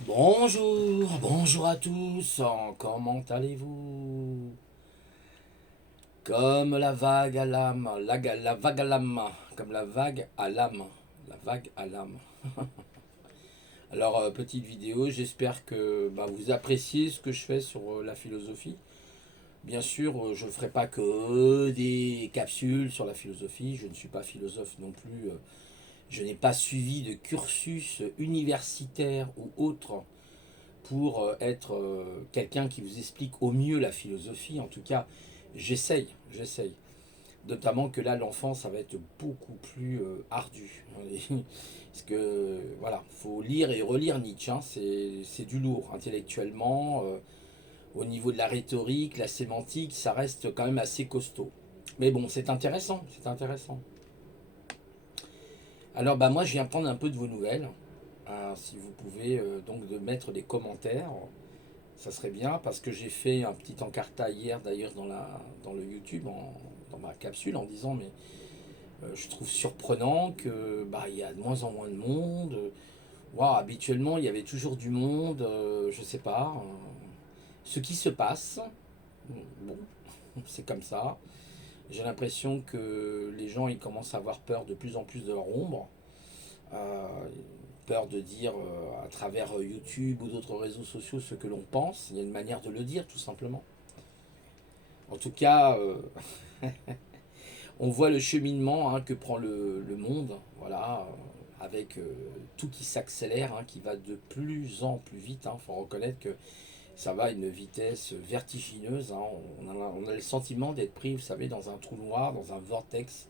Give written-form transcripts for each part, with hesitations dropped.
Bonjour, bonjour à tous, comment allez-vous? Comme la vague à l'âme, la vague à l'âme, comme la vague à l'âme, la vague à l'âme. Alors, petite vidéo, j'espère que vous appréciez ce que je fais sur la philosophie. Bien sûr, je ne ferai pas que des capsules sur la philosophie, je ne suis pas philosophe non plus, je n'ai pas suivi de cursus universitaire ou autre pour être quelqu'un qui vous explique au mieux la philosophie. En tout cas, j'essaye. Notamment que là, l'enfant, ça va être beaucoup plus ardu. Parce que, voilà, faut lire et relire Nietzsche. Hein. C'est du lourd intellectuellement. Au niveau de la rhétorique, la sémantique, ça reste quand même assez costaud. Mais bon, c'est intéressant, c'est intéressant. Alors, moi, je viens prendre un peu de vos nouvelles. Si vous pouvez donc de mettre des commentaires. Ça serait bien parce que j'ai fait un petit encarta hier d'ailleurs dans le YouTube, dans ma capsule en disant mais je trouve surprenant que il y a de moins en moins de monde. Waouh, habituellement il y avait toujours du monde, je sais pas. Ce qui se passe, bon, c'est comme ça. J'ai l'impression que les gens ils commencent à avoir peur de plus en plus de leur ombre. Euh, Peur de dire à travers YouTube ou d'autres réseaux sociaux ce que l'on pense. Il y a une manière de le dire tout simplement. En tout cas, on voit le cheminement que prend le monde, voilà, avec tout qui s'accélère, qui va de plus en plus vite. Il faut reconnaître que ça va à une vitesse vertigineuse. On a le sentiment d'être pris, vous savez, dans un trou noir, dans un vortex,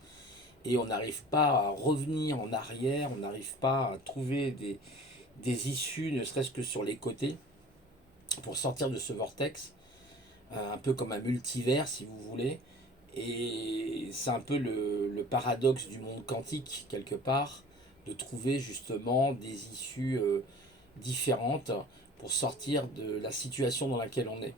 et on n'arrive pas à revenir en arrière, on n'arrive pas à trouver des issues, ne serait-ce que sur les côtés, pour sortir de ce vortex, un peu comme un multivers, si vous voulez. Et c'est un peu le paradoxe du monde quantique, quelque part, de trouver justement des issues différentes pour sortir de la situation dans laquelle on est.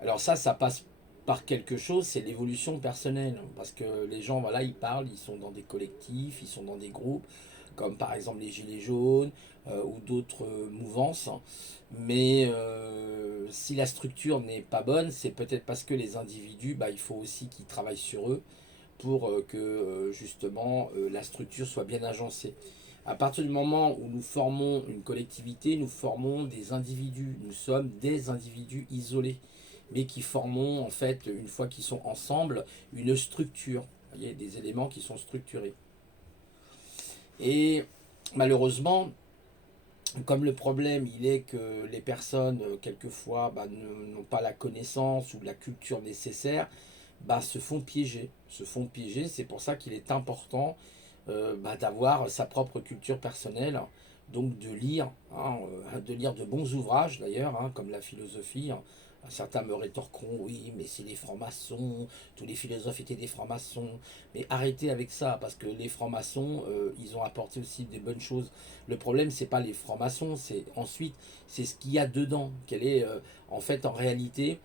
Alors ça passe par quelque chose, c'est l'évolution personnelle. Parce que les gens, voilà, ils parlent, ils sont dans des collectifs, ils sont dans des groupes, comme par exemple les Gilets jaunes ou d'autres mouvances. Mais si la structure n'est pas bonne, c'est peut-être parce que les individus, il faut aussi qu'ils travaillent sur eux pour que justement la structure soit bien agencée. À partir du moment où nous formons une collectivité, nous formons des individus. Nous sommes des individus isolés, mais qui formons en fait, une fois qu'ils sont ensemble, une structure. Vous voyez, des éléments qui sont structurés. Et malheureusement, comme le problème il est que les personnes quelquefois n'ont pas la connaissance ou la culture nécessaire, se font piéger. Se font piéger, c'est pour ça qu'il est important d'avoir sa propre culture personnelle, donc de lire de bons ouvrages d'ailleurs, comme la philosophie. Certains me rétorqueront, oui, mais c'est les francs-maçons, tous les philosophes étaient des francs-maçons. Mais arrêtez avec ça, parce que les francs-maçons, ils ont apporté aussi des bonnes choses. Le problème, c'est pas les francs-maçons, c'est ensuite, c'est ce qu'il y a dedans. Quelle est, en fait, en réalité,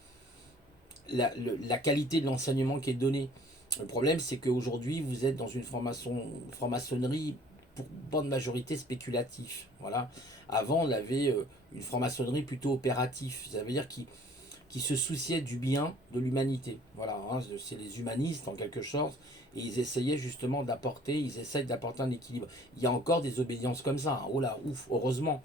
la qualité de l'enseignement qui est donné. Le problème, c'est qu'aujourd'hui, vous êtes dans une franc-maçonnerie pour bonne majorité spéculatif. Voilà. Avant, on avait une franc-maçonnerie plutôt opérative. Ça veut dire qui se souciait du bien de l'humanité. Voilà, c'est les humanistes en quelque sorte. Et ils essayaient justement d'apporter, ils essayent d'apporter un équilibre. Il y a encore des obédiences comme ça. Oh là, ouf, heureusement.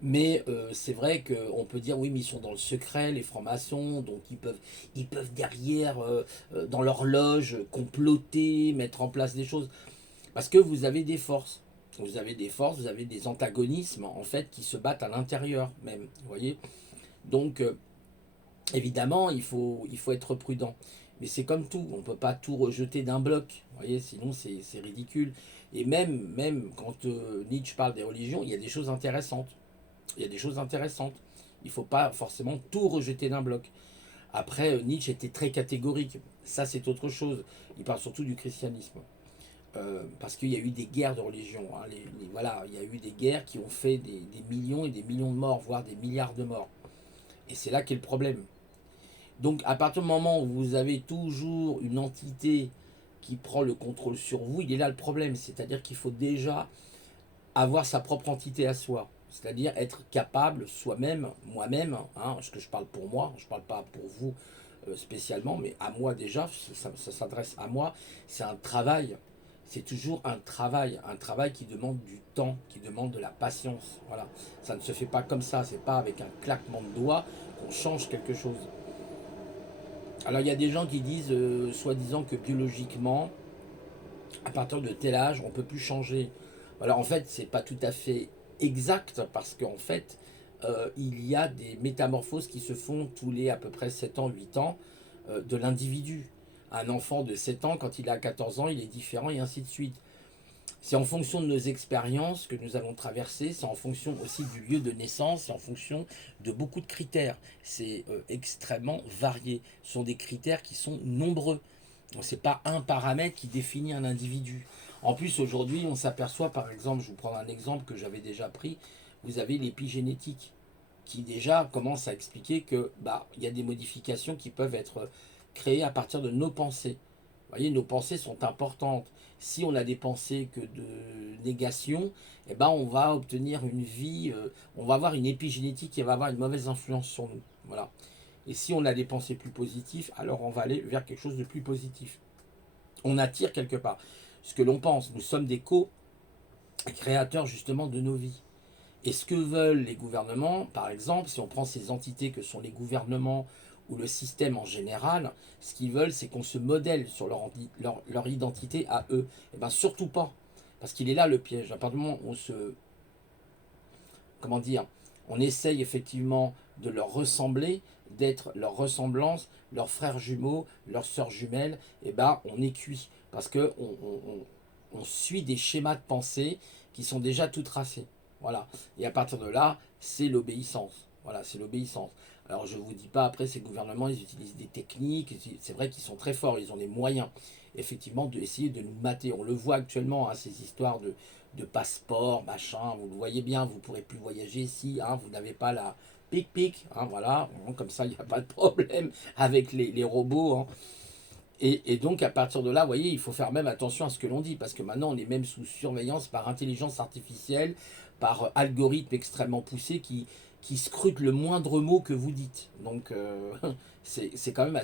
Mais c'est vrai qu'on peut dire oui, mais ils sont dans le secret, les francs-maçons, donc ils peuvent derrière, dans leur loge, comploter, mettre en place des choses. Parce que vous avez des forces. Vous avez des forces, vous avez des antagonismes, en fait, qui se battent à l'intérieur même. Vous voyez. Donc, évidemment, il faut être prudent. Mais c'est comme tout, on ne peut pas tout rejeter d'un bloc. Vous voyez, sinon c'est ridicule. Et même quand Nietzsche parle des religions, il y a des choses intéressantes. Il y a des choses intéressantes. Il ne faut pas forcément tout rejeter d'un bloc. Après, Nietzsche était très catégorique. Ça, c'est autre chose. Il parle surtout du christianisme. Parce qu'il y a eu des guerres de religion. Voilà, il y a eu des guerres qui ont fait des millions et des millions de morts, voire des milliards de morts. Et c'est là qu'est le problème. Donc, à partir du moment où vous avez toujours une entité qui prend le contrôle sur vous, il est là le problème. C'est-à-dire qu'il faut déjà avoir sa propre entité à soi. c'est-à-dire être capable soi-même, moi-même, hein, parce que je parle pour moi, je ne parle pas pour vous spécialement, mais à moi déjà, ça s'adresse à moi, c'est un travail, c'est toujours un travail qui demande du temps, qui demande de la patience, voilà. Ça ne se fait pas comme ça, c'est pas avec un claquement de doigts qu'on change quelque chose. Alors il y a des gens qui disent, soi-disant que biologiquement, à partir de tel âge, on ne peut plus changer. Alors en fait, c'est pas tout à fait exact parce qu'en fait, il y a des métamorphoses qui se font tous les à peu près 7 ans, 8 ans de l'individu. Un enfant de 7 ans, quand il a 14 ans, il est différent et ainsi de suite. C'est en fonction de nos expériences que nous allons traverser, c'est en fonction aussi du lieu de naissance, c'est en fonction de beaucoup de critères. C'est extrêmement varié. Ce sont des critères qui sont nombreux. C'est pas un paramètre qui définit un individu. En plus, aujourd'hui, on s'aperçoit, par exemple, je vous prends un exemple que j'avais déjà pris, vous avez l'épigénétique, qui déjà commence à expliquer que bah, il y a des modifications qui peuvent être créées à partir de nos pensées. Vous voyez, nos pensées sont importantes. Si on a des pensées que de négation, eh ben on va obtenir une vie, on va avoir une épigénétique qui va avoir une mauvaise influence sur nous. Voilà. Et si on a des pensées plus positives, alors on va aller vers quelque chose de plus positif. On attire quelque part ce que l'on pense. Nous sommes des co-créateurs justement de nos vies. Et ce que veulent les gouvernements, par exemple, si on prend ces entités que sont les gouvernements ou le système en général, ce qu'ils veulent, c'est qu'on se modèle sur leur identité à eux. Et bien surtout pas. Parce qu'il est là le piège. À partir du moment où on se, comment dire, on essaye effectivement de leur ressembler, d'être leur ressemblance, leurs frères jumeaux, leurs sœurs jumelles, et ben on est cuit. Parce que on suit des schémas de pensée qui sont déjà tout tracés. Voilà. Et à partir de là, c'est l'obéissance. Voilà, c'est l'obéissance. Alors je ne vous dis pas, après, ces gouvernements, ils utilisent des techniques, c'est vrai qu'ils sont très forts, ils ont les moyens, effectivement, d'essayer de nous mater. On le voit actuellement, hein, ces histoires de passeport, machin, vous le voyez bien, vous ne pourrez plus voyager si hein, vous n'avez pas la pic-pic, hein, voilà, comme ça, il n'y a pas de problème avec les robots. Hein. Et donc, à partir de là, vous voyez, il faut faire même attention à ce que l'on dit, parce que maintenant, on est même sous surveillance par intelligence artificielle, par algorithme extrêmement poussé qui scrute le moindre mot que vous dites. Donc, c'est quand même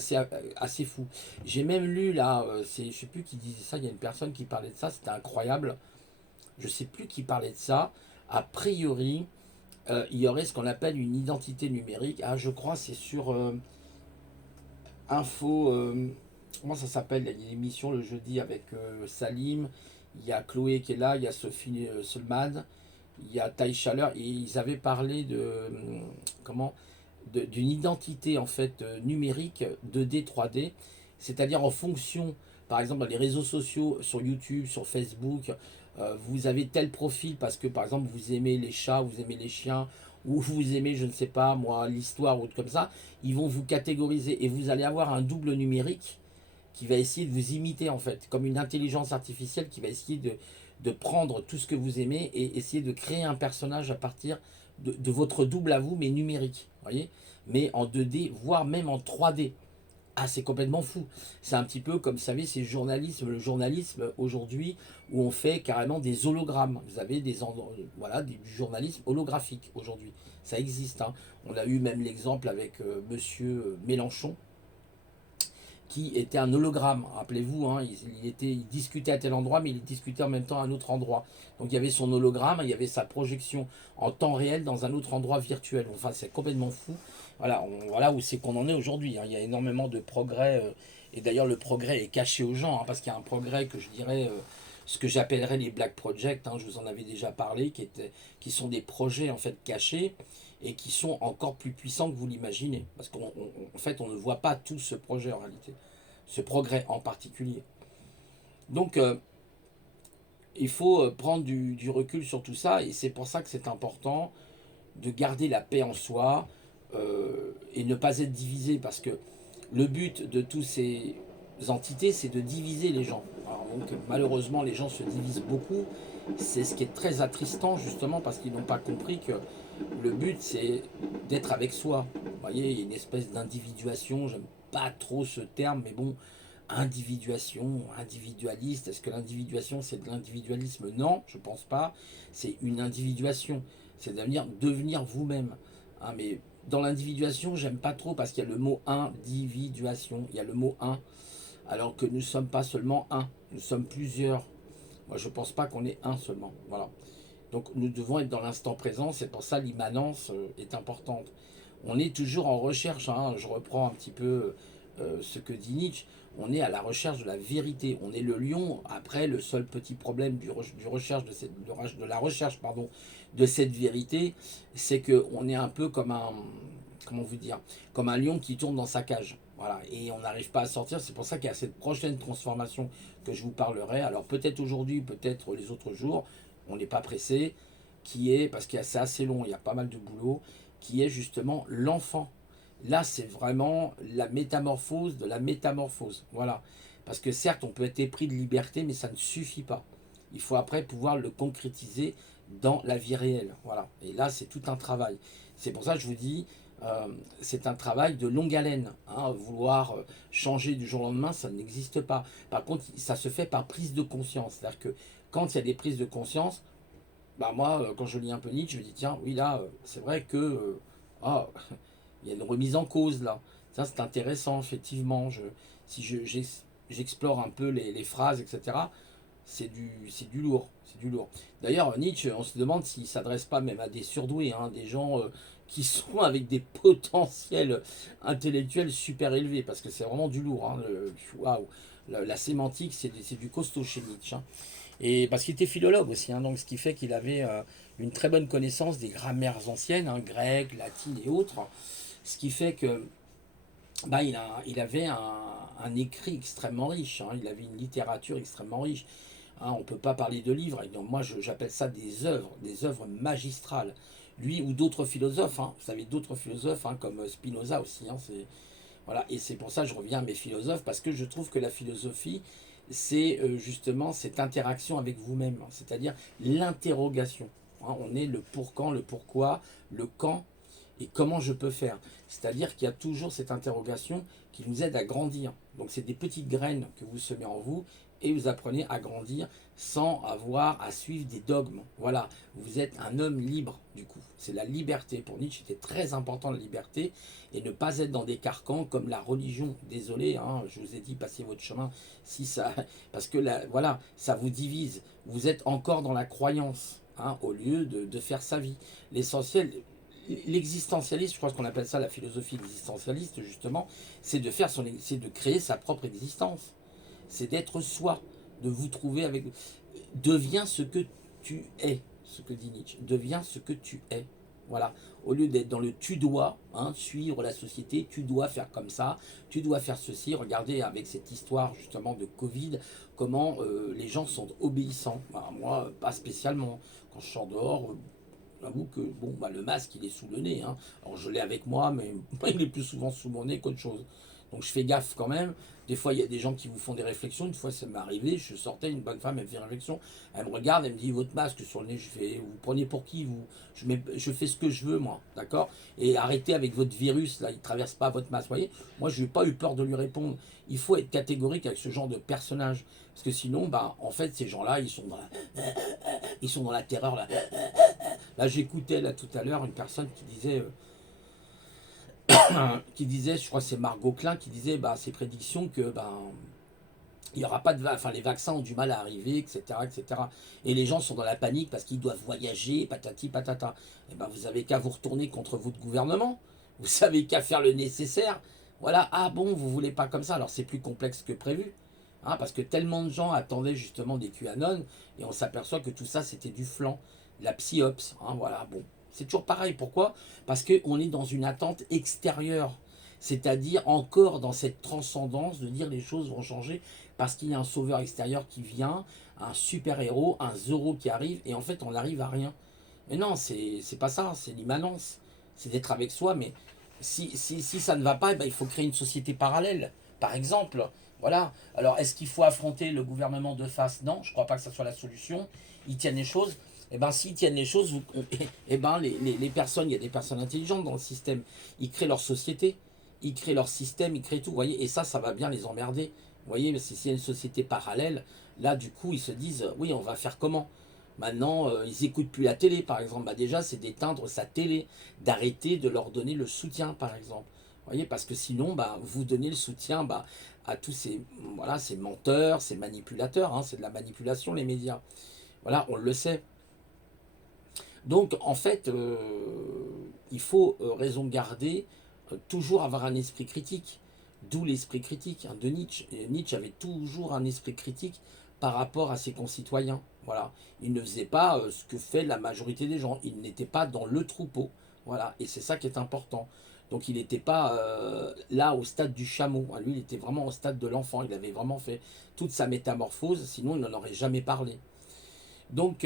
assez fou. J'ai même lu, là, je ne sais plus qui disait ça, il y a une personne qui parlait de ça, c'était incroyable. Je ne sais plus qui parlait de ça. A priori, il y aurait ce qu'on appelle une identité numérique. Ah, je crois, c'est sur Info. Comment ça s'appelle? Il y a une émission le jeudi avec Salim. Il y a Chloé qui est là. Il y a Sophie Solman. Il y a Taï Chaleur. Et ils avaient parlé de. Comment? D'une identité en fait numérique 2D, 3D. C'est-à-dire en fonction, par exemple, dans les réseaux sociaux, sur YouTube, sur Facebook, vous avez tel profil parce que, par exemple, vous aimez les chats, vous aimez les chiens, ou vous aimez, je ne sais pas, moi, l'histoire ou comme ça, ils vont vous catégoriser et vous allez avoir un double numérique qui va essayer de vous imiter, en fait, comme une intelligence artificielle qui va essayer de prendre tout ce que vous aimez et essayer de créer un personnage à partir de votre double à vous, mais numérique, voyez, mais en 2D, voire même en 3D. Ah, c'est complètement fou. C'est un petit peu comme, vous savez, c'est le journalisme aujourd'hui, où on fait carrément des hologrammes. Vous avez voilà, du journalisme holographique aujourd'hui. Ça existe. Hein. On a eu même l'exemple avec Monsieur Mélenchon, qui était un hologramme. Rappelez-vous, hein, il discutait à tel endroit, mais il discutait en même temps à un autre endroit. Donc il y avait son hologramme, il y avait sa projection en temps réel dans un autre endroit virtuel. Enfin, c'est complètement fou. Voilà, voilà où c'est qu'on en est aujourd'hui. Hein. Il y a énormément de progrès. Et d'ailleurs, le progrès est caché aux gens, hein, parce qu'il y a un progrès que je dirais, ce que j'appellerais les Black Projects, hein, je vous en avais déjà parlé, qui sont des projets en fait cachés et qui sont encore plus puissants que vous l'imaginez. Parce qu'en fait, on ne voit pas tout ce projet en réalité, ce progrès en particulier. Donc, il faut prendre du recul sur tout ça, et c'est pour ça que c'est important de garder la paix en soi et ne pas être divisé, parce que le but de toutes ces entités, c'est de diviser les gens. Alors donc, malheureusement, les gens se divisent beaucoup. C'est ce qui est très attristant, justement, parce qu'ils n'ont pas compris que le but, c'est d'être avec soi. Vous voyez, il y a une espèce d'individuation, j'aime pas trop ce terme, mais bon, individuation, individualiste, est-ce que l'individuation, c'est de l'individualisme? Non, je pense pas. C'est une individuation. c'est devenir vous-même. Hein, mais dans l'individuation, j'aime pas trop parce qu'il y a le mot individuation, il y a le mot un, alors que nous ne sommes pas seulement un, nous sommes plusieurs. Moi, je ne pense pas qu'on est un seulement. Voilà. Donc, nous devons être dans l'instant présent. C'est pour ça l'immanence est importante. On est toujours en recherche. Hein, je reprends un petit peu ce que dit Nietzsche. On est à la recherche de la vérité. On est le lion. Après, le seul petit problème de la recherche pardon, de cette vérité, c'est qu'on est un peu comme un, comment vous dire, comme un lion qui tourne dans sa cage. Voilà, et on n'arrive pas à sortir. C'est pour ça qu'il y a cette prochaine transformation que je vous parlerai. Alors peut-être aujourd'hui, peut-être les autres jours, on n'est pas pressé, qui est, parce que c'est assez long, il y a pas mal de boulot, qui est justement l'enfant. Là, c'est vraiment la métamorphose de la métamorphose. Voilà. Parce que certes, on peut être épris de liberté, mais ça ne suffit pas. Il faut après pouvoir le concrétiser dans la vie réelle. Voilà. Et là, c'est tout un travail. C'est pour ça que je vous dis, c'est un travail de longue haleine. Hein. Vouloir changer du jour au lendemain, ça n'existe pas. Par contre, ça se fait par prise de conscience. C'est-à-dire que quand il y a des prises de conscience, bah moi, quand je lis un peu Nietzsche, je me dis, tiens, oui, là, c'est vrai que ah, il y a une remise en cause là. Ça, c'est intéressant, effectivement. Si j'explore un peu les phrases, etc., c'est du lourd. C'est du lourd. D'ailleurs, Nietzsche, on se demande s'il ne s'adresse pas même à des surdoués, hein, des gens qui sont avec des potentiels intellectuels super élevés, parce que c'est vraiment du lourd. Hein, waouh. La sémantique, c'est du costaud chez Nietzsche. Hein. Et parce qu'il était philologue aussi, hein, donc ce qui fait qu'il avait une très bonne connaissance des grammaires anciennes, hein, grecques, latines et autres. Ce qui fait que bah, il avait un écrit extrêmement riche, hein, il avait une littérature extrêmement riche. Hein, on ne peut pas parler de livres, et donc moi j'appelle ça des œuvres magistrales. Lui ou d'autres philosophes, hein, vous savez, d'autres philosophes hein, comme Spinoza aussi. Hein, voilà, et c'est pour ça que je reviens à mes philosophes, parce que je trouve que la philosophie, c'est justement cette interaction avec vous-même, hein, c'est-à-dire l'interrogation. Hein, on est le pour quand, le pourquoi, le quand et comment je peux faire. C'est-à-dire qu'il y a toujours cette interrogation qui nous aide à grandir. Donc c'est des petites graines que vous semez en vous et vous apprenez à grandir sans avoir à suivre des dogmes. Voilà, vous êtes un homme libre du coup. C'est la liberté. Pour Nietzsche, c'était très important la liberté et ne pas être dans des carcans comme la religion. Désolé, hein, je vous ai dit passez votre chemin si ça, parce que là, voilà, ça vous divise. Vous êtes encore dans la croyance. Hein, au lieu de faire sa vie. L'essentiel, l'existentialiste, je crois qu'on appelle ça la philosophie existentialiste justement, c'est de créer sa propre existence. C'est d'être soi, de vous trouver avec. Deviens ce que tu es, ce que dit Nietzsche. Deviens ce que tu es. Voilà. Au lieu d'être dans le tu dois, hein, suivre la société, tu dois faire comme ça, tu dois faire ceci. Regardez avec cette histoire justement de Covid, comment les gens sont obéissants. Bah, moi, pas spécialement. Quand je sors dehors, j'avoue que bon, bah, le masque il est sous le nez. Hein. Alors je l'ai avec moi, mais il est plus souvent sous mon nez qu'autre chose. Donc je fais gaffe quand même. Des fois, il y a des gens qui vous font des réflexions. Une fois, ça m'est arrivé, je sortais, une bonne femme, elle me fait une réflexion. Elle me regarde, elle me dit votre masque sur le nez. Je fais, vous prenez pour qui vous je fais ce que je veux, moi, d'accord. Et arrêtez avec votre virus, là, il ne traverse pas votre masque. Vous voyez, moi, je n'ai pas eu peur de lui répondre. Il faut être catégorique avec ce genre de personnage. Parce que sinon, bah, en fait, ces gens-là, ils sont dans la terreur. Là j'écoutais là tout à l'heure une personne qui disait, je crois que c'est Margot Klein qui disait bah, ses prédictions que il n'y aura pas de enfin les vaccins ont du mal à arriver, etc., etc. Et les gens sont dans la panique parce qu'ils doivent voyager, patati patata. Et ben vous avez qu'à vous retourner contre votre gouvernement. Vous savez qu'à faire le nécessaire. Voilà, ah bon, vous voulez pas comme ça. Alors c'est plus complexe que prévu. Hein, parce que tellement de gens attendaient justement des QAnon et on s'aperçoit que tout ça c'était du flan, la psyops. Hein, voilà, bon, c'est toujours pareil. Pourquoi? Parce qu'on est dans une attente extérieure, c'est-à-dire encore dans cette transcendance de dire les choses vont changer parce qu'il y a un sauveur extérieur qui vient, un super-héros, un Zorro qui arrive, et en fait on n'arrive à rien. Mais non, c'est pas ça, c'est l'immanence, c'est d'être avec soi, mais si ça ne va pas, eh ben, il faut créer une société parallèle, par exemple. Voilà. Alors, est-ce qu'il faut affronter le gouvernement de face? Non, je ne crois pas que ça soit la solution. Ils tiennent les choses. Eh bien, s'ils tiennent les choses, eh ben, les personnes, il y a des personnes intelligentes dans le système. Ils créent leur société, ils créent leur système, ils créent tout. Vous voyez, et ça va bien les emmerder. Vous voyez, s'il y a une société parallèle, là, du coup, ils se disent, oui, on va faire comment? Maintenant, ils écoutent plus la télé, par exemple. Bah, déjà, c'est d'éteindre sa télé, d'arrêter de leur donner le soutien, par exemple. Vous voyez, parce que sinon, bah, vous donnez le soutien bah, à tous ces, voilà, ces menteurs, ces manipulateurs. Hein, c'est de la manipulation, les médias. Voilà, on le sait. Donc, en fait, il faut raison garder, toujours avoir un esprit critique. D'où l'esprit critique hein, de Nietzsche. Et Nietzsche avait toujours un esprit critique par rapport à ses concitoyens. Voilà. Il ne faisait pas ce que fait la majorité des gens. Il n'était pas dans le troupeau. Voilà. Et c'est ça qui est important. Donc il n'était pas là au stade du chameau. Lui, il était vraiment au stade de l'enfant. Il avait vraiment fait toute sa métamorphose. Sinon, il n'en aurait jamais parlé. Donc,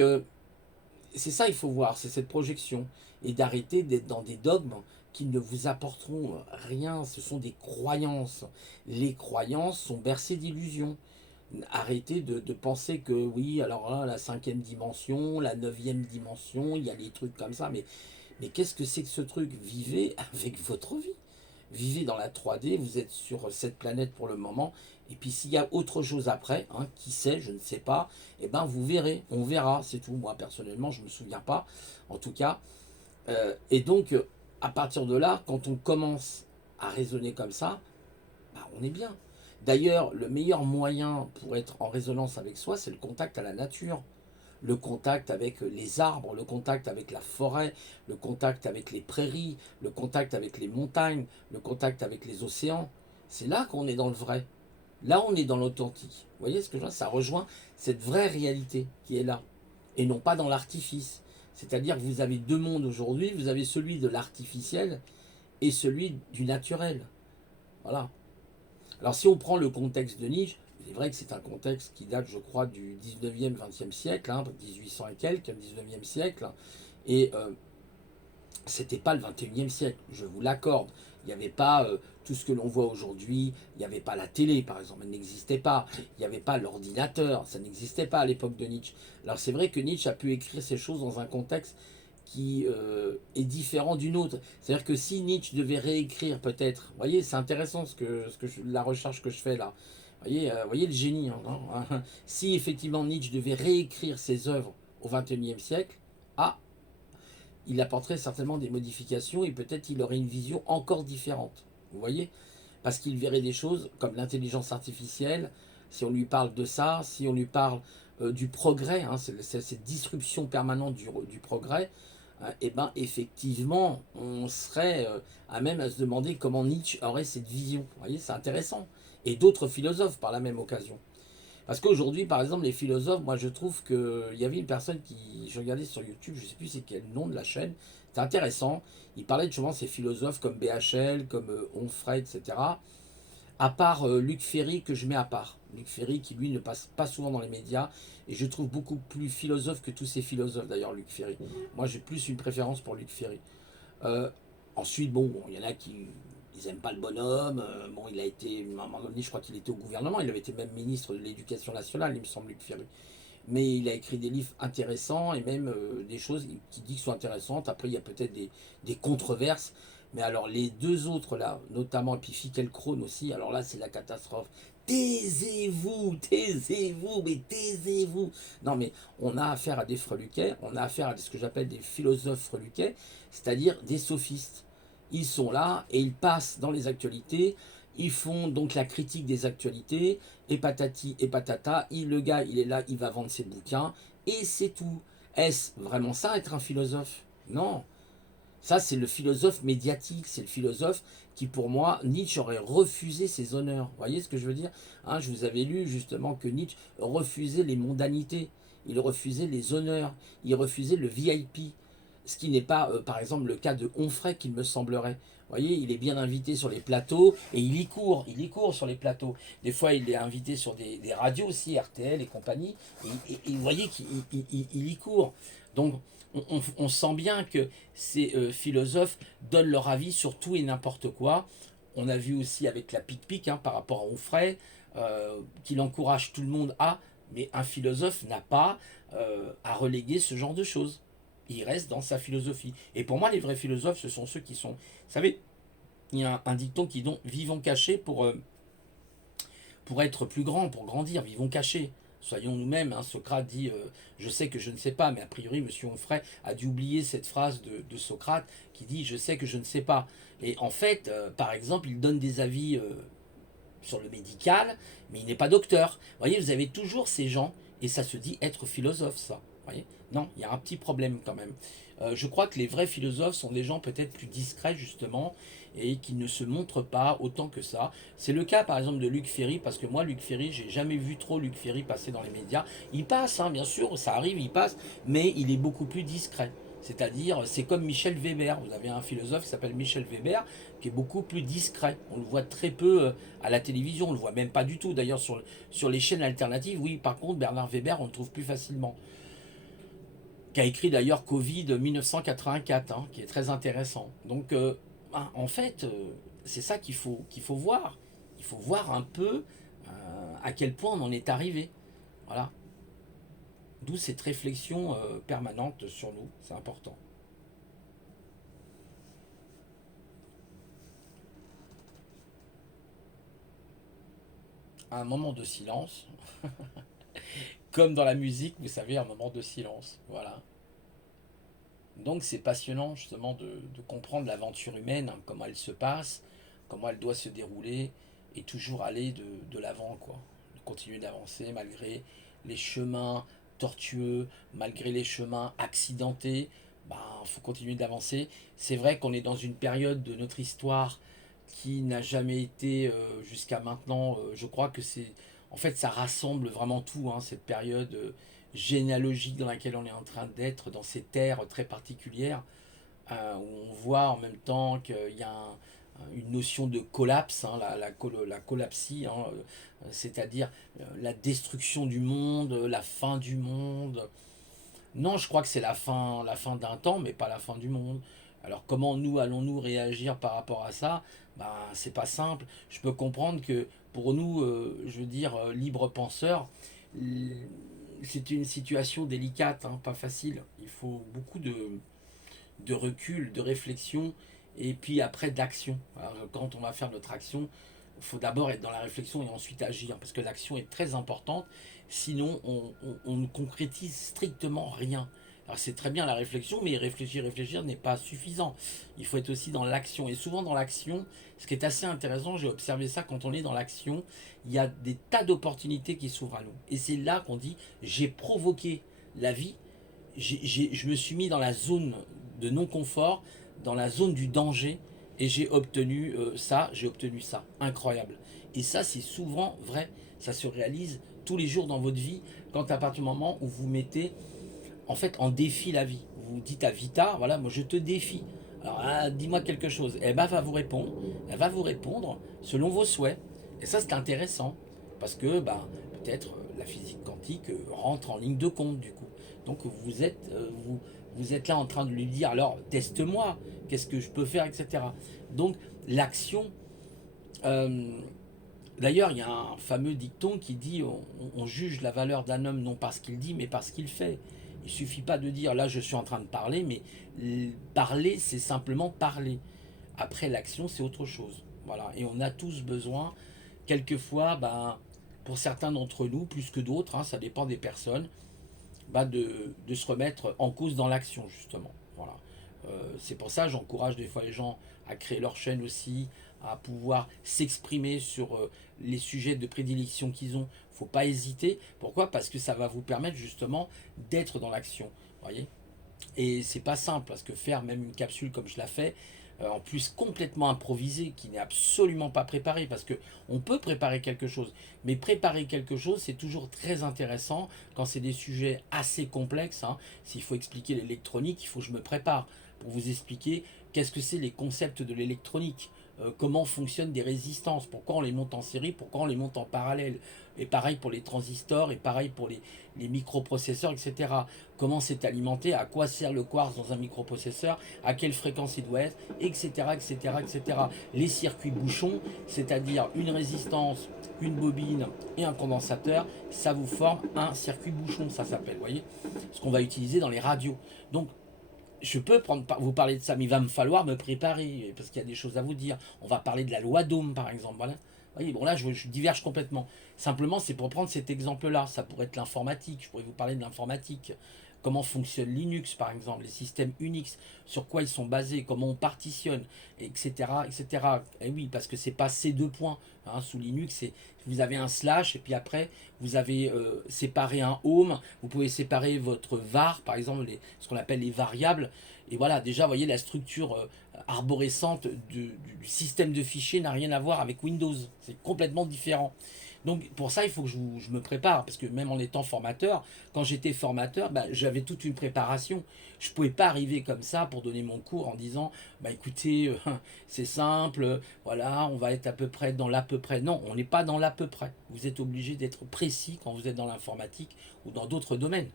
c'est ça il faut voir, c'est cette projection. Et d'arrêter d'être dans des dogmes qui ne vous apporteront rien, ce sont des croyances. Les croyances sont bercées d'illusions. Arrêtez de penser que oui, alors là, la cinquième dimension, la neuvième dimension, il y a des trucs comme ça, mais qu'est-ce que c'est que ce truc? Vivez avec votre vie. Vivez dans la 3D, vous êtes sur cette planète pour le moment, et puis s'il y a autre chose après, hein, qui sait, je ne sais pas, et ben vous verrez, on verra, c'est tout. Moi personnellement, je ne me souviens pas, en tout cas. Et donc, à partir de là, quand on commence à raisonner comme ça, bah, on est bien. D'ailleurs, le meilleur moyen pour être en résonance avec soi, c'est le contact à la nature. Le contact avec les arbres, le contact avec la forêt, le contact avec les prairies, le contact avec les montagnes, le contact avec les océans. C'est là qu'on est dans le vrai. Là, on est dans l'authentique. Vous voyez ce que je veux dire? Ça rejoint cette vraie réalité qui est là. Et non pas dans l'artifice. C'est-à-dire que vous avez deux mondes aujourd'hui. Vous avez celui de l'artificiel et celui du naturel. Voilà. Alors si on prend le contexte de Nietzsche, c'est vrai que c'est un contexte qui date, je crois, du 19e, 20e siècle, hein, 1800 et quelques, 19e siècle, et c'était pas le 21e siècle, je vous l'accorde. Il n'y avait pas tout ce que l'on voit aujourd'hui, il n'y avait pas la télé, par exemple, elle n'existait pas, il n'y avait pas l'ordinateur, ça n'existait pas à l'époque de Nietzsche. Alors c'est vrai que Nietzsche a pu écrire ces choses dans un contexte qui est différent d'une autre. C'est-à-dire que si Nietzsche devait réécrire peut-être, vous voyez, c'est intéressant la recherche que je fais là. Voyez le génie. Hein, non. Si effectivement Nietzsche devait réécrire ses œuvres au XXIe siècle, ah, il apporterait certainement des modifications et peut-être il aurait une vision encore différente. Vous voyez? Parce qu'il verrait des choses comme l'intelligence artificielle, si on lui parle de ça, si on lui parle du progrès, hein, c'est cette disruption permanente du progrès, et ben effectivement, on serait à même à se demander comment Nietzsche aurait cette vision. Vous voyez, c'est intéressant. Et d'autres philosophes par la même occasion. Parce qu'aujourd'hui, par exemple, les philosophes, moi je trouve qu'il y avait une personne qui, je regardais sur YouTube, je ne sais plus c'est quel nom de la chaîne, c'est intéressant, il parlait de justement ces philosophes comme BHL, comme Onfray, etc. À part Luc Ferry que je mets à part. Luc Ferry qui lui ne passe pas souvent dans les médias et je trouve beaucoup plus philosophe que tous ces philosophes d'ailleurs Luc Ferry. Moi j'ai plus une préférence pour Luc Ferry. Euh, Ensuite, bon, il y en a qui ils aiment pas le bonhomme. Bon, il a été, à un moment donné, je crois qu'il était au gouvernement. Il avait été même ministre de l'Éducation nationale, il me semble, Luc Ferry. Mais il a écrit des livres intéressants et même des choses qui dit que sont intéressantes. Après, il y a peut-être des controverses. Mais alors, les deux autres là, notamment, et puis Fickelkraut aussi, alors là, c'est la catastrophe. Taisez-vous, taisez-vous, mais taisez-vous. Non, mais on a affaire à des freluquets, on a affaire à ce que j'appelle des philosophes freluquets, c'est-à-dire des sophistes. Ils sont là et ils passent dans les actualités, ils font donc la critique des actualités, et patati et patata, le gars il est là, il va vendre ses bouquins, et c'est tout. Est-ce vraiment ça être un philosophe? Non. Ça c'est le philosophe médiatique, c'est le philosophe qui pour moi, Nietzsche aurait refusé ses honneurs. Vous voyez ce que je veux dire? Hein, je vous avais lu justement que Nietzsche refusait les mondanités, il refusait les honneurs, il refusait le VIP. Ce qui n'est pas, par exemple, le cas de Onfray, qu'il me semblerait. Vous voyez, il est bien invité sur les plateaux et il y court sur les plateaux. Des fois, il est invité sur des radios aussi, RTL et compagnie, et vous voyez qu'il y court. Donc, on sent bien que ces philosophes donnent leur avis sur tout et n'importe quoi. On a vu aussi avec la pic-pic hein, par rapport à Onfray, qu'il encourage tout le monde à, mais un philosophe n'a pas à reléguer ce genre de choses. Il reste dans sa philosophie. Et pour moi, les vrais philosophes, ce sont ceux qui sont... Vous savez, il y a un dicton qui dit vivons cachés pour être plus grand, pour grandir, vivons cachés. Soyons nous-mêmes, hein. Socrate dit je sais que je ne sais pas, mais a priori, Monsieur Onfray a dû oublier cette phrase de Socrate qui dit je sais que je ne sais pas. Et en fait, par exemple, il donne des avis sur le médical, mais il n'est pas docteur. Vous voyez, vous avez toujours ces gens, et ça se dit être philosophe, ça. Vous voyez, non, il y a un petit problème quand même. Je crois que les vrais philosophes sont des gens peut-être plus discrets, justement, et qui ne se montrent pas autant que ça. C'est le cas, par exemple, de Luc Ferry, parce que moi, Luc Ferry, j'ai jamais vu trop Luc Ferry passer dans les médias. Il passe, hein, bien sûr, ça arrive, il passe, mais il est beaucoup plus discret. C'est-à-dire, c'est comme Michel Weber. Vous avez un philosophe qui s'appelle Michel Weber, qui est beaucoup plus discret. On le voit très peu à la télévision, on le voit même pas du tout. D'ailleurs, sur les chaînes alternatives, oui, par contre, Bernard Weber, on le trouve plus facilement. Qui a écrit d'ailleurs Covid 1984, hein, qui est très intéressant. Donc, en fait, c'est ça qu'il faut voir. Il faut voir un peu à quel point on en est arrivé. Voilà. D'où cette réflexion permanente sur nous. C'est important. Un moment de silence, comme dans la musique, vous savez, un moment de silence. Voilà. Donc c'est passionnant justement de comprendre l'aventure humaine, hein, comment elle se passe, comment elle doit se dérouler, et toujours aller de l'avant, quoi. De continuer d'avancer malgré les chemins tortueux, malgré les chemins accidentés, ben, faut continuer d'avancer. C'est vrai qu'on est dans une période de notre histoire qui n'a jamais été jusqu'à maintenant. Je crois que c'est. En fait, ça rassemble vraiment tout, hein, cette période généalogique dans laquelle on est en train d'être, dans ces terres très particulières, où on voit en même temps qu'il y a une notion de collapse, hein, la collapsie, hein, c'est-à-dire la destruction du monde, la fin du monde. Non, je crois que c'est la fin d'un temps, mais pas la fin du monde. Alors comment nous allons-nous réagir par rapport à ça? Ben, c'est pas simple. Je peux comprendre que pour nous, je veux dire, libres penseurs, c'est une situation délicate, hein, pas facile. Il faut beaucoup de recul, de réflexion, et puis après d'action. Alors, quand on va faire notre action, il faut d'abord être dans la réflexion et ensuite agir, parce que l'action est très importante, sinon on ne concrétise strictement rien. Alors c'est très bien la réflexion, mais réfléchir n'est pas suffisant. Il faut être aussi dans l'action. Et souvent dans l'action, ce qui est assez intéressant, j'ai observé ça, quand on est dans l'action, il y a des tas d'opportunités qui s'ouvrent à nous. Et c'est là qu'on dit, j'ai provoqué la vie, je me suis mis dans la zone de non-confort, dans la zone du danger, et j'ai obtenu ça, j'ai obtenu ça. Incroyable. Et ça, c'est souvent vrai. Ça se réalise tous les jours dans votre vie, quand à partir du moment où vous mettez en fait en défi la vie. Vous dites à Vita, voilà, moi je te défie. Alors dis-moi quelque chose. Elle va vous répondre. Elle va vous répondre selon vos souhaits. Et ça, c'est intéressant. Parce que peut-être la physique quantique rentre en ligne de compte du coup. Donc vous êtes là en train de lui dire, alors teste-moi, qu'est-ce que je peux faire, etc. Donc l'action, euh, d'ailleurs il y a un fameux dicton qui dit, on juge la valeur d'un homme non par ce qu'il dit, mais par ce qu'il fait. Il suffit pas de dire, là je suis en train de parler, mais parler, c'est simplement parler. Après l'action, c'est autre chose. Voilà. Et on a tous besoin, quelquefois, pour certains d'entre nous, plus que d'autres, hein, ça dépend des personnes, de se remettre en cause dans l'action, justement. Voilà. C'est pour ça que j'encourage des fois les gens à créer leur chaîne aussi, à pouvoir s'exprimer sur les sujets de prédilection qu'ils ont. Faut pas hésiter. Pourquoi? Parce que ça va vous permettre justement d'être dans l'action. Voyez. Et c'est pas simple, parce que faire même une capsule comme je l'ai fait, en plus complètement improvisée, qui n'est absolument pas préparée, parce que on peut préparer quelque chose, mais préparer quelque chose, c'est toujours très intéressant quand c'est des sujets assez complexes, hein. S'il faut expliquer l'électronique, il faut que je me prépare pour vous expliquer qu'est-ce que c'est les concepts de l'électronique, comment fonctionnent des résistances, pourquoi on les monte en série, pourquoi on les monte en parallèle, et pareil pour les transistors, et pareil pour les microprocesseurs, etc. Comment c'est alimenté, à quoi sert le quartz dans un microprocesseur, à quelle fréquence il doit être, etc., etc., etc. Les circuits bouchons, c'est-à-dire une résistance, une bobine et un condensateur, ça vous forme un circuit bouchon, ça s'appelle, vous voyez, ce qu'on va utiliser dans les radios. Donc je peux vous parler de ça, mais il va me falloir me préparer, parce qu'il y a des choses à vous dire. On va parler de la loi d'Ohm, par exemple, voilà. voyez, bon là je diverge complètement. Simplement, c'est pour prendre cet exemple-là. Ça pourrait être l'informatique. Je pourrais vous parler de l'informatique. Comment fonctionne Linux, par exemple, les systèmes Unix, sur quoi ils sont basés, comment on partitionne, etc., etc. Et oui, parce que c'est pas ces deux points. Hein, sous Linux, c'est vous avez un slash et puis après vous avez séparé un home. Vous pouvez séparer votre var, par exemple, ce qu'on appelle les variables. Et voilà, déjà, vous voyez, la structure arborescente du système de fichiers n'a rien à voir avec Windows. C'est complètement différent. Donc pour ça, il faut que je me prépare, parce que même en étant formateur, quand j'étais formateur, bah, j'avais toute une préparation. Je ne pouvais pas arriver comme ça pour donner mon cours en disant, bah écoutez, c'est simple, voilà, on va être à peu près dans l'à peu près. Non, on n'est pas dans l'à peu près. Vous êtes obligé d'être précis quand vous êtes dans l'informatique ou dans d'autres domaines.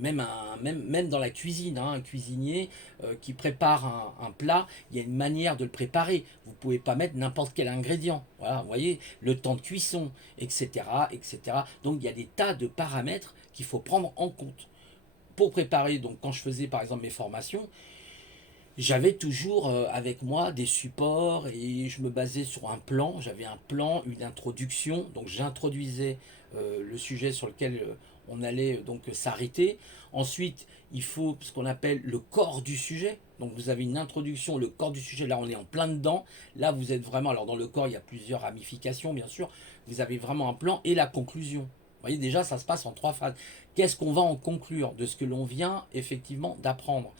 Même dans la cuisine, hein, un cuisinier qui prépare un plat, il y a une manière de le préparer. Vous ne pouvez pas mettre n'importe quel ingrédient. Voilà, vous voyez, le temps de cuisson, etc., etc. Donc il y a des tas de paramètres qu'il faut prendre en compte. Pour préparer, donc quand je faisais par exemple mes formations, j'avais toujours avec moi des supports et je me basais sur un plan. J'avais un plan, une introduction. Donc j'introduisais le sujet sur lequel on allait donc s'arrêter. Ensuite, il faut ce qu'on appelle le corps du sujet. Donc vous avez une introduction, le corps du sujet. Là, on est en plein dedans. Là, vous êtes vraiment. Alors dans le corps, il y a plusieurs ramifications, bien sûr. Vous avez vraiment un plan et la conclusion. Vous voyez, déjà, ça se passe en trois phases. Qu'est-ce qu'on va en conclure de ce que l'on vient effectivement d'apprendre,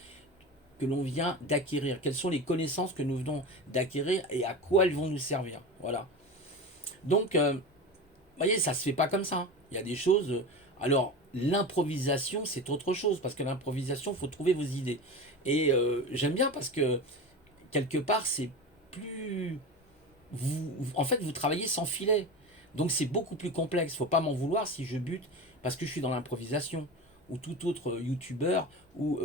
que l'on vient d'acquérir, quelles sont les connaissances que nous venons d'acquérir et à quoi elles vont nous servir. Voilà. Donc, vous voyez, ça se fait pas comme ça. Il y a des choses. Alors, l'improvisation, c'est autre chose, parce que l'improvisation, il faut trouver vos idées. Et j'aime bien parce que, quelque part, c'est plus. En fait, vous travaillez sans filet. Donc, c'est beaucoup plus complexe. Faut pas m'en vouloir si je bute parce que je suis dans l'improvisation, ou tout autre youtubeur ou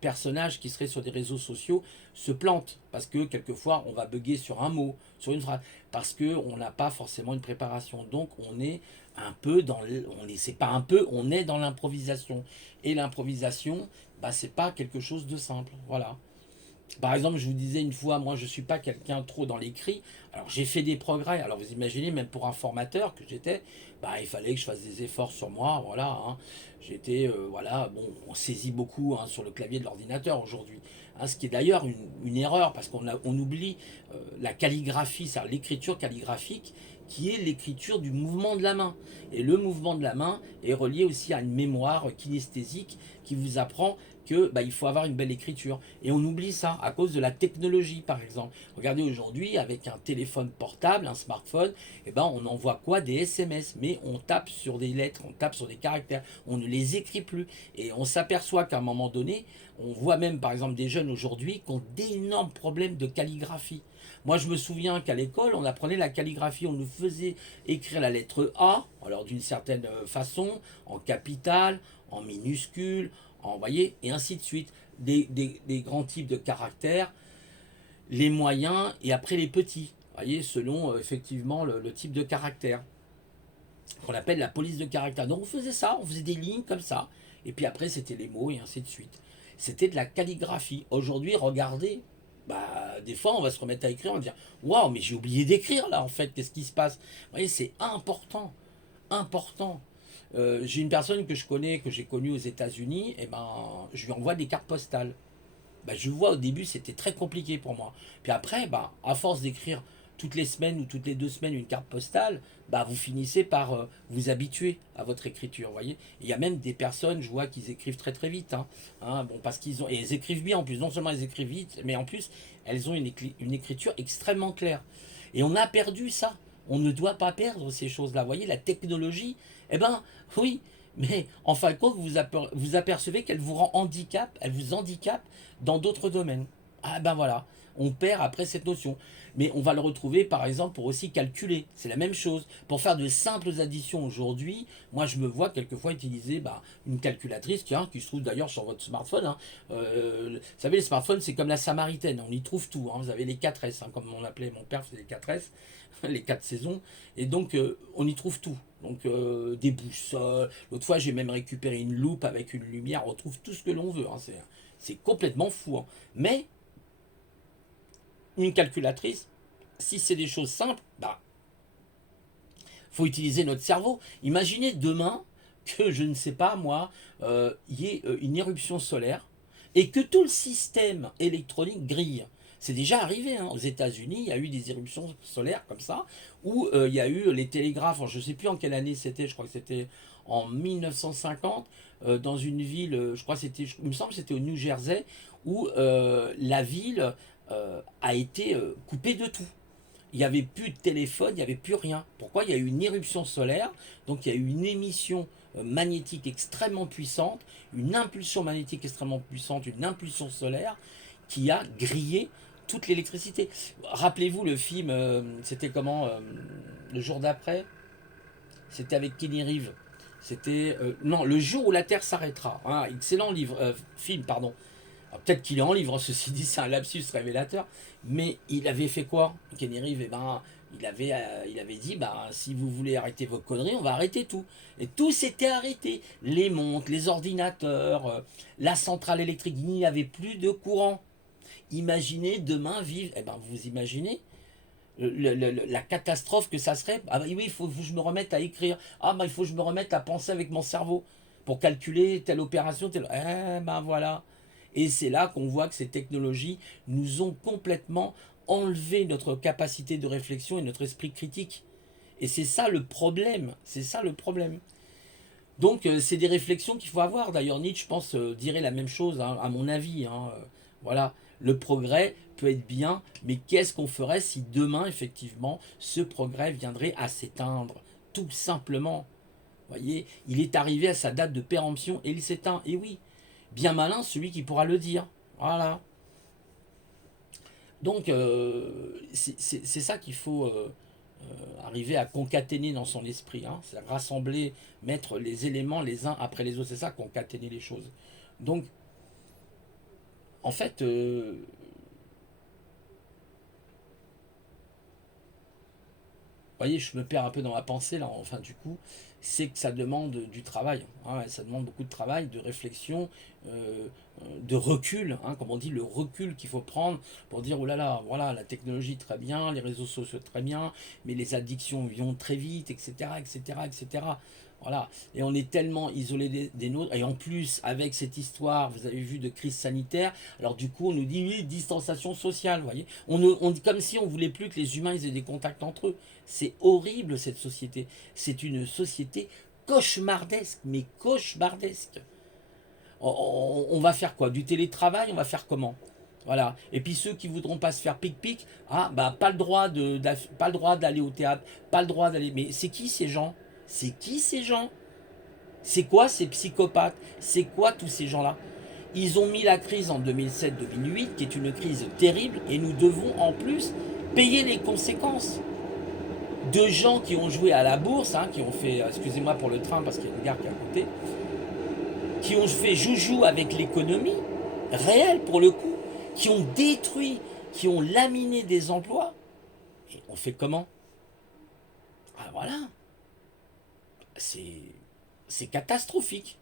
personnage qui serait sur des réseaux sociaux se plante parce que quelquefois on va bugger sur un mot, sur une phrase, parce que on n'a pas forcément une préparation. Donc on est un peu dans c'est pas un peu, on est dans l'improvisation. Et l'improvisation, bah c'est pas quelque chose de simple. Voilà. Par exemple, je vous disais une fois, moi je ne suis pas quelqu'un trop dans l'écrit. Alors j'ai fait des progrès. Alors vous imaginez, même pour un formateur que j'étais, bah, il fallait que je fasse des efforts sur moi. Voilà. Hein. J'étais, voilà, bon, on saisit beaucoup hein, sur le clavier de l'ordinateur aujourd'hui. Hein, ce qui est d'ailleurs une erreur parce on oublie la calligraphie, c'est-à-dire l'écriture calligraphique qui est l'écriture du mouvement de la main. Et le mouvement de la main est relié aussi à une mémoire kinesthésique qui vous apprend que bah, il faut avoir une belle écriture. Et on oublie ça à cause de la technologie, par exemple. Regardez aujourd'hui, avec un téléphone portable, un smartphone, eh ben, on envoie quoi? Des SMS. Mais on tape sur des lettres, on tape sur des caractères, on ne les écrit plus. Et on s'aperçoit qu'à un moment donné, on voit même par exemple des jeunes aujourd'hui qui ont d'énormes problèmes de calligraphie. Moi, je me souviens qu'à l'école, on apprenait la calligraphie, on nous faisait écrire la lettre A, alors d'une certaine façon, en capitale, en minuscule, voyez, et ainsi de suite. Des grands types de caractères, les moyens et après les petits. Voyez, selon effectivement le type de caractère qu'on appelle la police de caractère. Donc on faisait ça, on faisait des lignes comme ça, et puis après c'était les mots et ainsi de suite. C'était de la calligraphie. Aujourd'hui, regardez, bah, des fois on va se remettre à écrire, on va dire waouh, mais j'ai oublié d'écrire là en fait, qu'est-ce qui se passe? Vous voyez, c'est important, important. J'ai une personne que je connais, que j'ai connue aux États-Unis, et ben je lui envoie des cartes postales. Ben, je vois au début c'était très compliqué pour moi. Puis après, ben, à force d'écrire toutes les semaines ou toutes les 2 semaines une carte postale, bah vous finissez par vous habituer à votre écriture, vous voyez. Il y a même des personnes, je vois, qu'ils écrivent très très vite, hein. Hein, bon, parce qu'ils ont et elles écrivent bien en plus. Non seulement elles écrivent vite, mais en plus elles ont une écriture extrêmement claire. Et on a perdu ça. On ne doit pas perdre ces choses-là. Vous voyez, la technologie, eh ben oui, mais en fin de compte, vous apercevez qu'elle vous rend handicap, elle vous handicape dans d'autres domaines. Ah ben voilà, on perd après cette notion. Mais on va le retrouver par exemple pour aussi calculer. C'est la même chose. Pour faire de simples additions aujourd'hui, moi je me vois quelquefois utiliser bah, une calculatrice qui se trouve d'ailleurs sur votre smartphone. Hein. Vous savez, les smartphones c'est comme la Samaritaine, on y trouve tout. Hein. Vous avez les 4S, hein, comme on appelait, mon père faisait les 4S, les 4 saisons. Et donc on y trouve tout. Donc des boussoles. L'autre fois j'ai même récupéré une loupe avec une lumière. On retrouve tout ce que l'on veut. Hein. C'est complètement fou. Hein. Mais une calculatrice, si c'est des choses simples, bah, faut utiliser notre cerveau. Imaginez demain que, je ne sais pas moi, y ait une éruption solaire et que tout le système électronique grille. C'est déjà arrivé, hein. Aux États-Unis, il y a eu des éruptions solaires comme ça, où il y a eu les télégraphes, je ne sais plus en quelle année c'était, je crois que c'était en 1950, dans une ville, je crois que c'était, il me semble que c'était au New Jersey, où la ville a été coupée de tout. Il n'y avait plus de téléphone, il n'y avait plus rien. Pourquoi? Il y a eu une éruption solaire, donc il y a eu une émission magnétique extrêmement puissante, une impulsion magnétique extrêmement puissante, une impulsion solaire qui a grillé toute l'électricité. Rappelez-vous le film, c'était comment, le jour d'après? C'était avec Kenny Reeves. C'était non, le jour où la Terre s'arrêtera. Un excellent livre, film, pardon. Peut-être qu'il est en livre, ceci dit, c'est un lapsus révélateur. Mais il avait fait quoi, Kenny Reeves? Eh ben, il avait dit, bah, si vous voulez arrêter vos conneries, on va arrêter tout. Et tout s'était arrêté. Les montres, les ordinateurs, la centrale électrique, il n'y avait plus de courant. Imaginez demain vivre, eh ben, vous imaginez la catastrophe que ça serait. Ah bah oui, faut que je me remette à écrire. Ah bah il faut que je me remette à penser avec mon cerveau pour calculer telle opération, telle. Eh ben voilà. Et c'est là qu'on voit que ces technologies nous ont complètement enlevé notre capacité de réflexion et notre esprit critique. Et c'est ça le problème. C'est ça le problème. Donc c'est des réflexions qu'il faut avoir. D'ailleurs Nietzsche, je pense, dirait la même chose, hein, à mon avis, hein. Voilà, le progrès peut être bien, mais qu'est-ce qu'on ferait si demain, effectivement, ce progrès viendrait à s'éteindre? Tout simplement. Vous voyez, il est arrivé à sa date de péremption et il s'éteint. Et oui, bien malin celui qui pourra le dire. Voilà. Donc c'est ça qu'il faut arriver à concaténer dans son esprit, hein. C'est rassembler, mettre les éléments les uns après les autres. C'est ça, concaténer les choses. Donc, en fait, voyez, je me perds un peu dans ma pensée là, enfin du coup, c'est que ça demande du travail, hein, ça demande beaucoup de travail, de réflexion, de recul, hein, comme on dit, le recul qu'il faut prendre pour dire, oh là là, voilà, la technologie très bien, les réseaux sociaux très bien, mais les addictions vont très vite, etc., etc., etc. Voilà, et on est tellement isolé des nôtres, et en plus, avec cette histoire, vous avez vu, de crise sanitaire, alors du coup, on nous dit, oui, distanciation sociale, vous voyez, on dit comme si on voulait plus que les humains ils aient des contacts entre eux. C'est horrible cette société. C'est une société cauchemardesque, mais cauchemardesque. On va faire quoi? Du télétravail? On va faire comment? Voilà. Et puis ceux qui voudront pas se faire pic-pic, ah bah pas le droit pas le droit d'aller au théâtre, pas le droit d'aller. Mais c'est qui ces gens? C'est qui ces gens? C'est quoi ces psychopathes? C'est quoi tous ces gens-là? Ils ont mis la crise en 2007-2008, qui est une crise terrible, et nous devons en plus payer les conséquences de gens qui ont joué à la bourse, hein, qui ont fait, excusez-moi pour le train parce qu'il y a une gare qui est à côté, qui ont fait joujou avec l'économie réelle pour le coup, qui ont détruit, qui ont laminé des emplois. Et on fait comment? Ah voilà, c'est c'est catastrophique.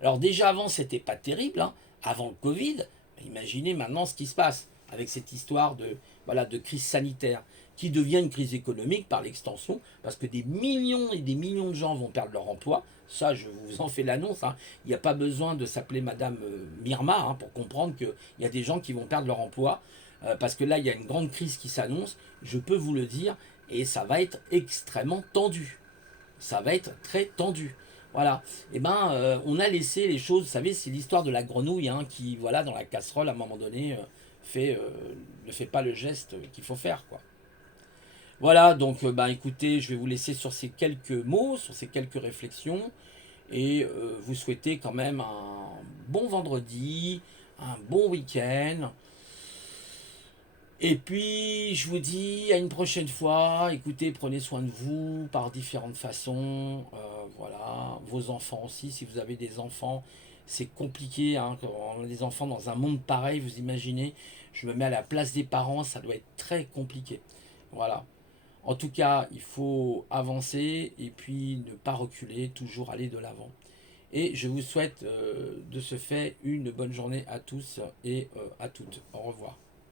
Alors déjà avant c'était pas terrible, hein, avant le Covid. Imaginez maintenant ce qui se passe avec cette histoire de voilà de crise sanitaire qui devient une crise économique par l'extension parce que des millions et des millions de gens vont perdre leur emploi. Ça je vous en fais l'annonce, hein. Il n'y a pas besoin de s'appeler Madame Mirma, hein, pour comprendre qu'il y a des gens qui vont perdre leur emploi parce que là il y a une grande crise qui s'annonce. Je peux vous le dire et ça va être extrêmement tendu. Ça va être très tendu. Voilà. Et ben, on a laissé les choses. Vous savez, c'est l'histoire de la grenouille, hein, qui, voilà, dans la casserole, à un moment donné, ne fait pas le geste qu'il faut faire, quoi. Voilà. Donc, ben, écoutez, je vais vous laisser sur ces quelques mots, sur ces quelques réflexions, et vous souhaiter quand même un bon vendredi, un bon week-end. Et puis, je vous dis à une prochaine fois. Écoutez, prenez soin de vous par différentes façons. Voilà, vos enfants aussi, si vous avez des enfants, c'est compliqué, hein, quand on a des enfants dans un monde pareil, vous imaginez. Je me mets à la place des parents, ça doit être très compliqué. Voilà. En tout cas, il faut avancer et puis ne pas reculer, toujours aller de l'avant. Et je vous souhaite de ce fait une bonne journée à tous et à toutes. Au revoir.